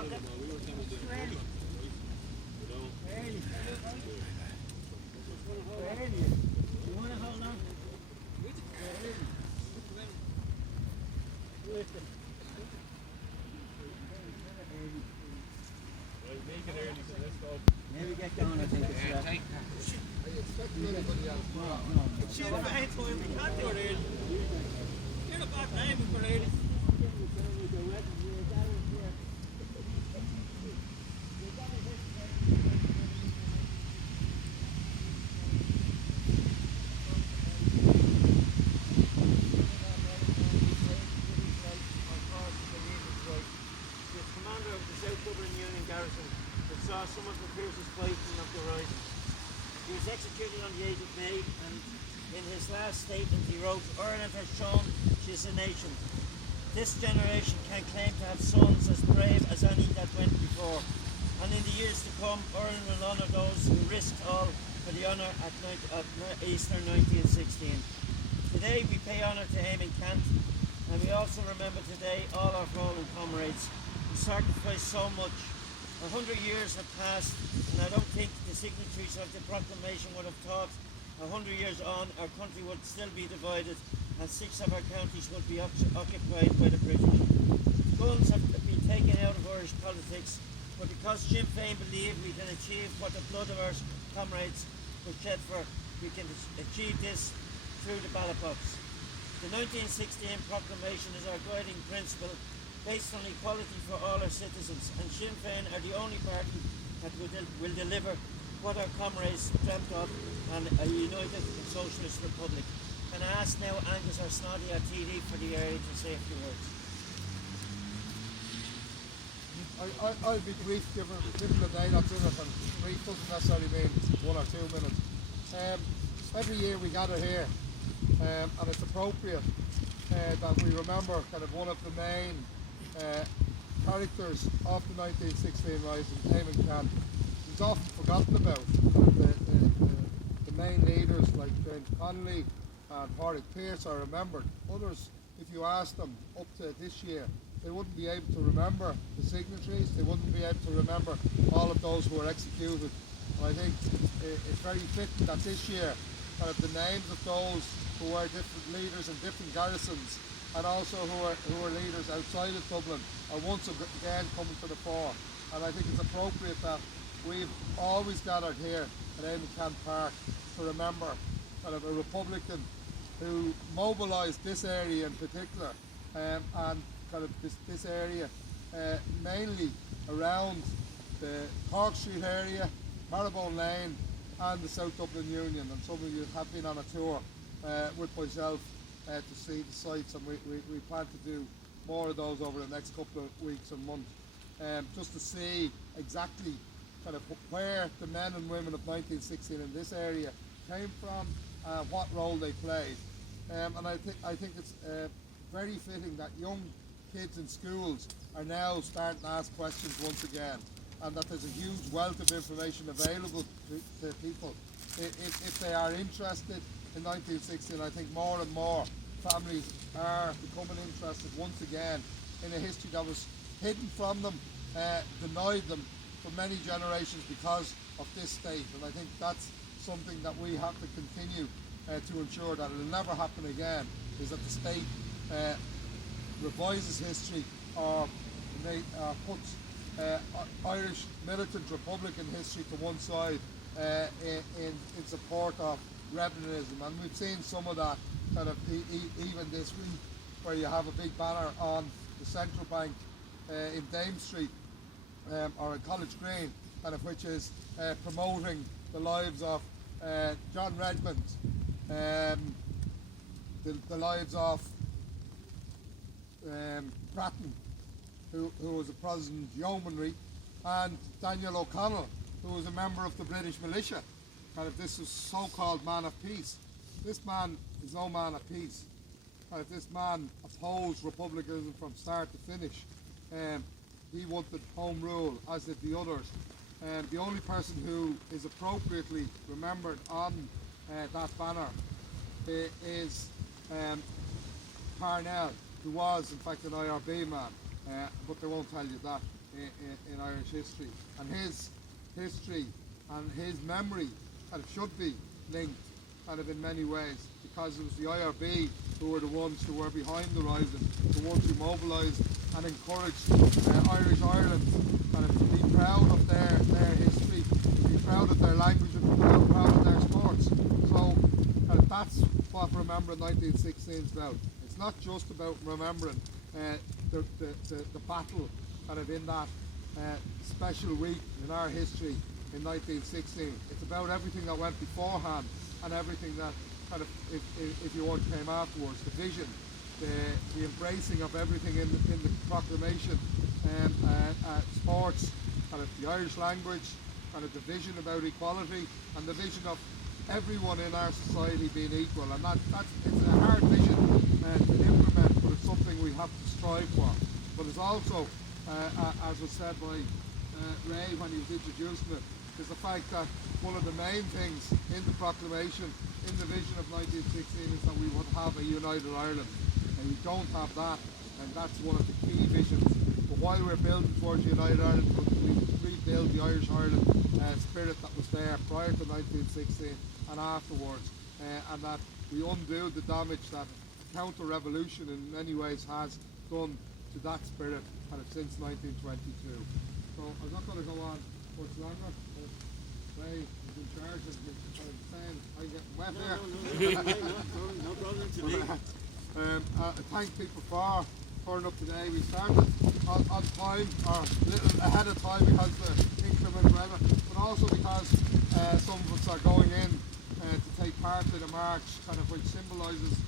Maybe get going, I think it's Are you expecting anybody else? no. She was very told we can't do it early. You're a bad name for early. Saw some of the fiercest fighting of the Rising. He was executed on the 8th of May, and in his last statement he wrote, "Ireland has shown she is a nation. This generation can claim to have sons as brave as any that went before. And in the years to come, Ireland will honour those who risked all for the honour at Easter 1916. Today we pay honour to Eamonn Ceannt, and we also remember today all our fallen comrades who sacrificed so much. 100 years have passed, and I don't think the signatories of the proclamation would have thought 100 years on our country would still be divided and 6 of our counties would be occupied by the British. Guns have been taken out of Irish politics, but because Sinn Féin believe we can achieve what the blood of our comrades was shed for, we can achieve this through the ballot box. The 1916 proclamation is our guiding principle, based on equality for all our citizens, and Sinn Féin are the only party that will deliver what our comrades dreamt of, and a united socialist republic. And I ask now Angus or Snoddy or TD for the area to say a few words. I'll be brief, given the day that's in it, and brief doesn't necessarily mean 1 or 2 minutes. Every year we gather here, and it's appropriate that we remember kind of one of the main characters of the 1916 Rising, Eamonn Ceannt. He's often forgotten about. The main leaders like James Connolly and Pádraig Pearse are remembered. Others, if you ask them up to this year, they wouldn't be able to remember the signatories, they wouldn't be able to remember all of those who were executed. And I think it's very fitting that this year kind of the names of those who were different leaders in different garrisons and also who are leaders outside of Dublin are once again coming to the fore. And I think it's appropriate that we've always gathered here at Eamonn Ceannt Park to remember kind of a Republican who mobilised this area in particular, and kind of this area mainly around the Cork Street area, Marylebone Lane and the South Dublin Union. And some of you have been on a tour with myself to see the sites, and we plan to do more of those over the next couple of weeks and months, just to see exactly kind of where the men and women of 1916 in this area came from, what role they played, and I think it's very fitting that young kids in schools are now starting to ask questions once again, and that there's a huge wealth of information available to people if they are interested in 1916. I think more and more families are becoming interested once again in a history that was hidden from them, denied them for many generations because of this state. And I think that's something that we have to continue to ensure that it will never happen again, is that the state revises history or puts Irish militant republican history to one side in support of revenue-ism. And we've seen some of that kind of even this week, where you have a big banner on the Central Bank in Dame Street or in College Green, kind of which is promoting the lives of John Redmond, the lives of Grattan, who was a Protestant yeomanry, and Daniel O'Connell, who was a member of the British militia. Kind of this is so-called man of peace. This man is no man of peace. Kind of this man opposed republicanism from start to finish. He wanted home rule, as did the others. The only person who is appropriately remembered on that banner is Parnell, who was in fact an IRB man, but they won't tell you that. in Irish history, and his history and his memory kind of should be linked kind of in many ways, because it was the IRB who were the ones who were behind the Rising, the ones who mobilised and encouraged Irish Ireland kind of to be proud of their history, to be proud of their language, and to be proud of their sports. So that's what Remembering 1916 is about. It's not just about remembering the battle kind of in that special week in our history in 1916. It's about everything that went beforehand and everything that kind of, if you want, came afterwards. The vision, the embracing of everything in the proclamation, sports, kind of the Irish language, kind of the vision about equality, and the vision of everyone in our society being equal. And it's a hard vision to implement, but it's something we have to strive for. But it's also, as was said by Ray when he was introducing it, is the fact that one of the main things in the proclamation, in the vision of 1916, is that we would have a united Ireland. And you don't have that, and that's one of the key visions. But while we're building towards United Ireland, we rebuild the Irish Ireland spirit that was there prior to 1916 and afterwards, and that we undo the damage that counter-revolution in many ways has done to that spirit kind of since 1922. So I'm not going to go on much longer. Ray is in charge of saying I get wet there. No problem to me. Thank people for turning up today. We started on time, or a little ahead of time because of the inclement weather, but also because some of us are going in to take part in a march, kind of which symbolises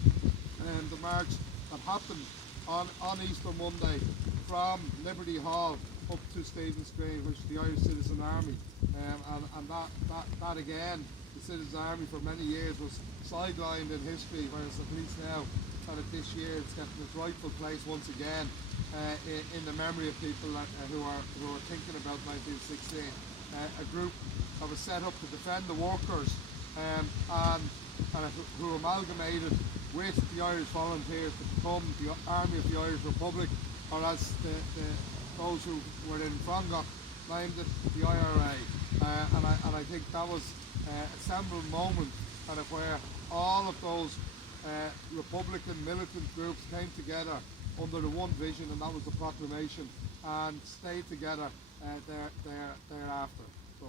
the march that happened on Easter Monday from Liberty Hall up to Stephen's Green, which is the Irish Citizen Army, and that again, the Citizen Army for many years was sidelined in history, whereas at least now, kind of this year, it's getting its rightful place once again in the memory of people who are thinking about 1916. A group that was set up to defend the workers and who amalgamated with the Irish Volunteers to become the Army of the Irish Republic, or as those who were in Frongoch named it the IRA, and I think that was a seminal moment kind of where all of those Republican militant groups came together under the one vision, and that was the proclamation, and stayed together thereafter. So,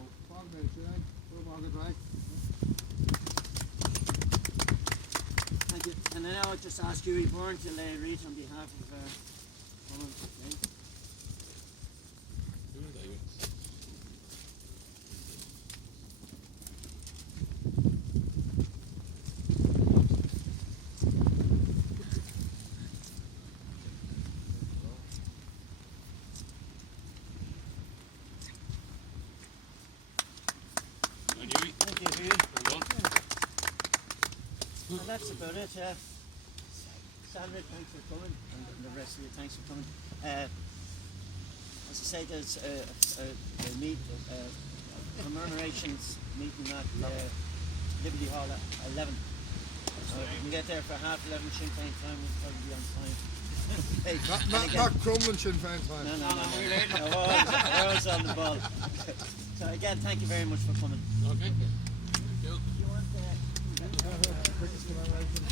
Thank you. And now I'll just ask Hughie Byrne to read on behalf of Eamonn. And that's about it. Sandra, thanks for coming, and the rest of you, thanks for coming. As I say, there's a commemorations meeting at Liberty Hall at 11. So if you can get there for 11:30 Sinn Féin time, we'll probably be on time. Hey, not Crumlin Sinn Féin time. No. We're always on the ball. So again, thank you very much for coming. Okay. Thank you. You want Quickest commemoration.